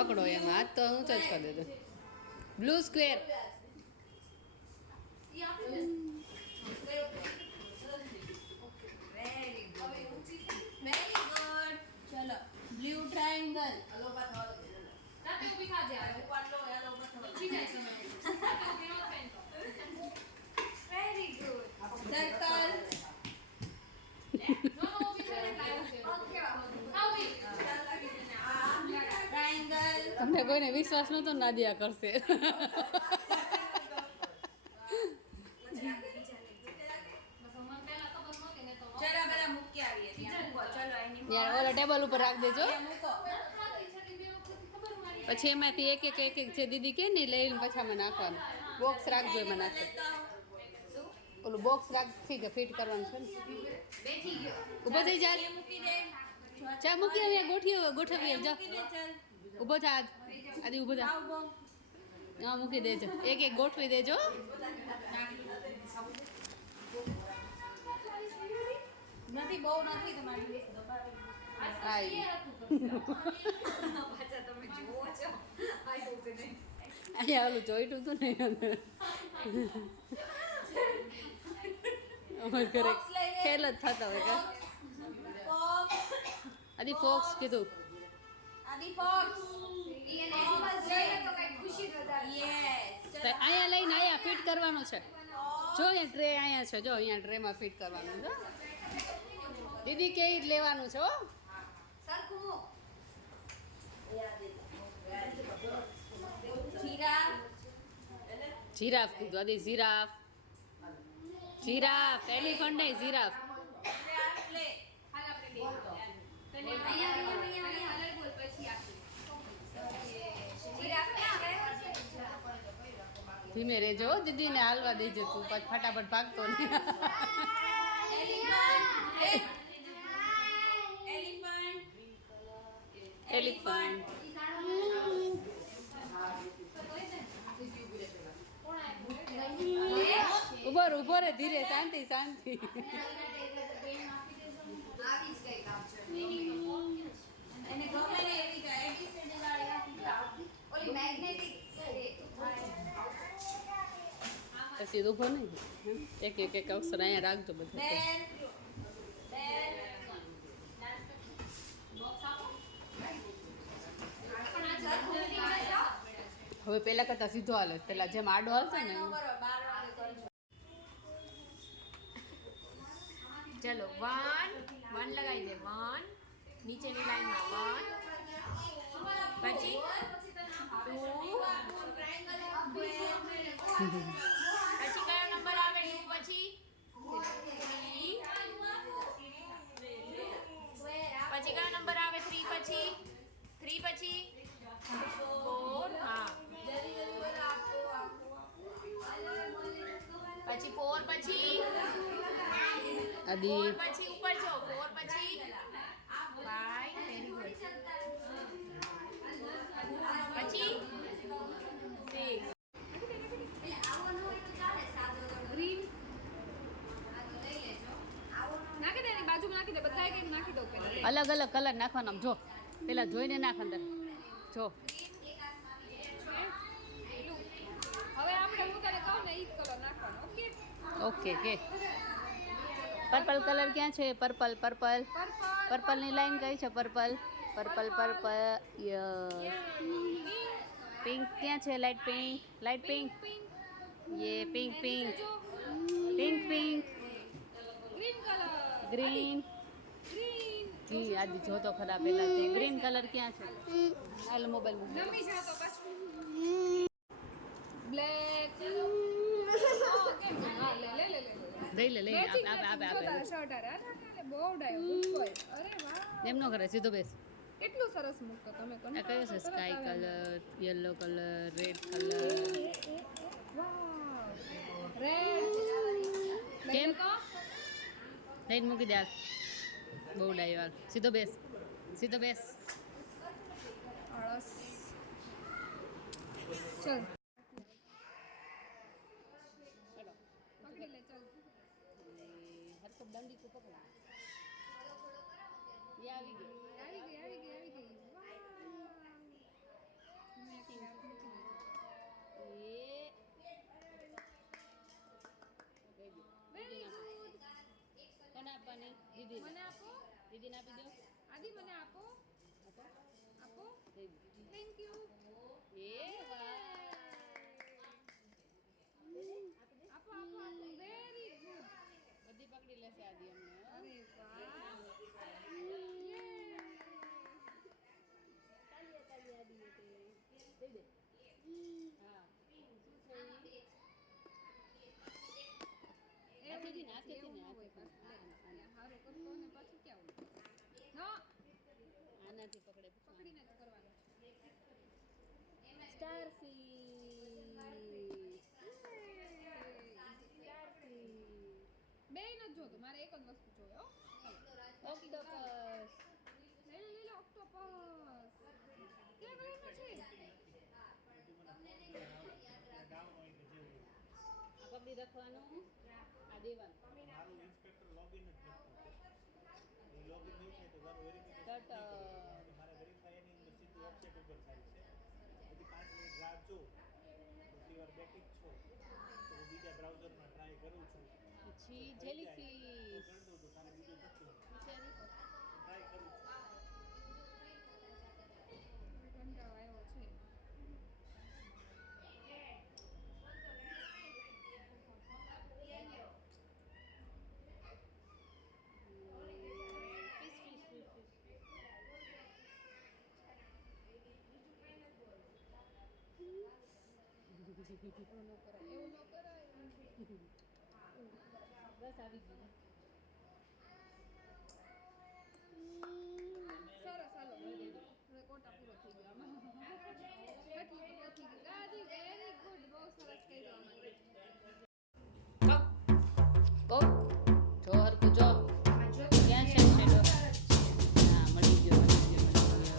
પકડો એમ હાથ તો ઊંચો જ કરી દેજો બ્લુ સ્ક્વેર વેરી ગુડ ચલો બ્લુ ટ્રાયેંગલ તાતે ઊભી થાજે ઊંચી જાય છે વેરી ગુડ સર્કલ નો ઊભી થાય લાઈવ છે ઓકે ઊભી ટ્રાયેંગલ તમને કોઈને વિશ્વાસ નતો નાદિયા કરશે ચલો બધા મૂકી આવીએ ત્યાં મૂકો ચલો એની યાર ઓલા ટેબલ ઉપર રાખ દેજો ત્યાં મૂકો પછી એમાંથી એક જે દીદી કે ને લઈને પછી આમાં નાખવાનું બોક્સ રાખજો એમાં નાખો ઓલું બોક્સ રાખી કે ફિટ કરવાનું છે ને બેઠી ગયો ઊભો થઈ જા મૂકી દે ચા મૂકી હવે ગોઠવીએ જા મૂકી દે ચલ ઊભો થા આદિ ઊભો થા આવ બો હા મૂકી દેજો એક ગોઠવી દેજો નથી બહુ નથી તમારી આવી પાછા તમે જુઓ છો આયો કે નહીં અહીંયા ઓલું જોઈતું હતું ને અમારે ઘરે ખેલ જ થતા હોય કા ફોક્સ આદિ ફોક્સ કીધું આદિ ફોક્સ ઈએન એનિમલ્સ જોઈએ તો કઈ ખુશી જ વધારે યસ તો અહીંયા લઈને અહીંયા ફિટ કરવાનું છે જો અહીંયા ટ્રે અહીંયા છે જો અહીંયા ટ્રેમાં ફિટ કરવાનું છે દીદી કે જ લેવાનું છે હો સરખું મો જીરાફ જીરાફ કીધું આદિ જીરાફ એલિફન્ટ નહીં જીરાફ પ્લે હાલ આપણે બે તને અહીંયા હાલ બોલ પછી આપી જીરાફ ને આવે ધીમે રહેજો હો, દીદીને હાલવા દેજો તું પછી ફટાફટ ભાગતો નહીં એલિફન્ટ એલિફન્ટ ઉભો રે ધીરે શાંતિ શાંતિ આવી જ કઈ કામ છે એને ગમે ને એવી જાય એબીસીડી વાળી આપી ઓલી મેગ્નેટિક પછી ઉભો નહીં એક અક્ષર અહીંયા રાખજો બધા બેન બેન બોક્સ આપો પણ આ સરખું નહીં જાઓ હવે પેલા કરતા સીધો હાલે પેલા જેમ આડો હાલશે ને એમ. બરોબર 12 વાગે કરજો चलो 1 लगाई दे 1 नीचे ની લાઈન માં 1 પછી 2 પછી કયો નંબર આવે 2 પછી 3 પછી કયો નંબર આવે 3 પછી 3 પછી 4 હા પછી 4 પછી આદિ 4 પછી ઉપર જો 4 પછી 5 વેરી ગુડ પછી 6 આવવાનું હોય તો ચાલે સાદો ગ્રીન આ તો લઈ લેજો નાખી દે એની બાજુમાં નાખી દે બધાય કંઈક નાખી દો પેલા અલગ અલગ કલર નાખવાનો આમ જો પેલા જોઈને નાખ અંદર જો હવે આપણે હું તને કહું ને ઈ જ કલર નાખવાનો ઓકે ઓકે કે પર્પલ કલર ક્યાં છે પર્પલ પર્પલની લાઈન કઈ છે પર્પલ પિંક ક્યાં છે લાઇટ પિંક યે pink green colour green green જી આદિ જો તો ખરા પેલા જો ગ્રીન કલર ક્યાં છે હાલ મોબાઈલ મૂકી નમી જા તો પાછું બ્લેક ઓકે હા લે લઈ લે આપે શર્ટ અરે બહુ ડાયો ગુડ બોય અરે વાહ એમ નો કરે સીધો બેસ કેટલું સરસ મૂકતો તમે આ કયો છે sky colour yellow colour red colour wow red કેમ? તો લઈને મૂકી દે હાલ બહુ ડાયો હાલ સીધો બેસ આળસ ચલ પકડી લે ચલ હરકો દંડી કો પકડ ये આવી ગઈ આવી ગઈ વાહ કટિંગ એ વેરી ગુડ. કોને આપવાની દીદી મને આપો. દીદીને આપી દો આદિ મને આપો. આપો આપો. દઈ દો. Thank you. એ વાહ આપો આપો આપો. Very good. બધી પકડી લેશે આદિ અમને હો. અરે વાહ. તાલીએ તાલીએ આદિ માટે દઈ દે હા શું છે ઈ? હાથેથી ને, હાથેથી ને, હાથેથી ને. હારો કરતો ને પાછું ક્યાં ઓલું? આનાથી પકડે પછી પકડીને જ કરવાનું. બે નથી જોતું, મારે એક જ વસ્તુ જોઈએ હો. ઓક્ટોપસ લઈ લો ઓક્ટોપસ. ક્યાં ગયેલો છે? આ પકડી રાખવાનું આ દેવાનું મારું ઇન્સ્પેક્ટર લોગિન જ નથી એ લોગિન નહીં થાય તો તારું વેરિફિકેશન ટટ મારે વેરીફાઈ એની અંદર સીધું વેબસાઇટ ઉપર થાય છે પછી 5 મિનિટ રાહ જો પછી વાર બેટિંગ છો તો હું બીજા બ્રાઉઝરમાં ટ્રાય કરું છું પછી તો જેલીફિશ કરી દઉં તો તારે બીજું થતું બિચારી ટ્રાય કરું છું કંટાળો આવ્યો છે. ફિશ ફિશ ફિશ ફિશ એવું ન કરાય, એવું ન કરાય. બસ આવી ગયું સરસ હાલો. હવે કોટા પૂરો થઈ ગયો આમાં. કેટલું પૂરો થઈ ગયું. ગાદી વેરી ગુડ. બહુ સરસ કર્યું આમાં. ઓ જો હરકું જો ક્યાં છે શેડો હા મળી ગયો મળી ગયો મળી ગયો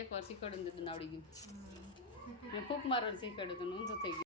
એક વાર શીખવાડ્યું ને આવડી ગયું મેં ફૂક મારવાનું શીખવાડ્યું હતું ઊંધું થઈ ગયું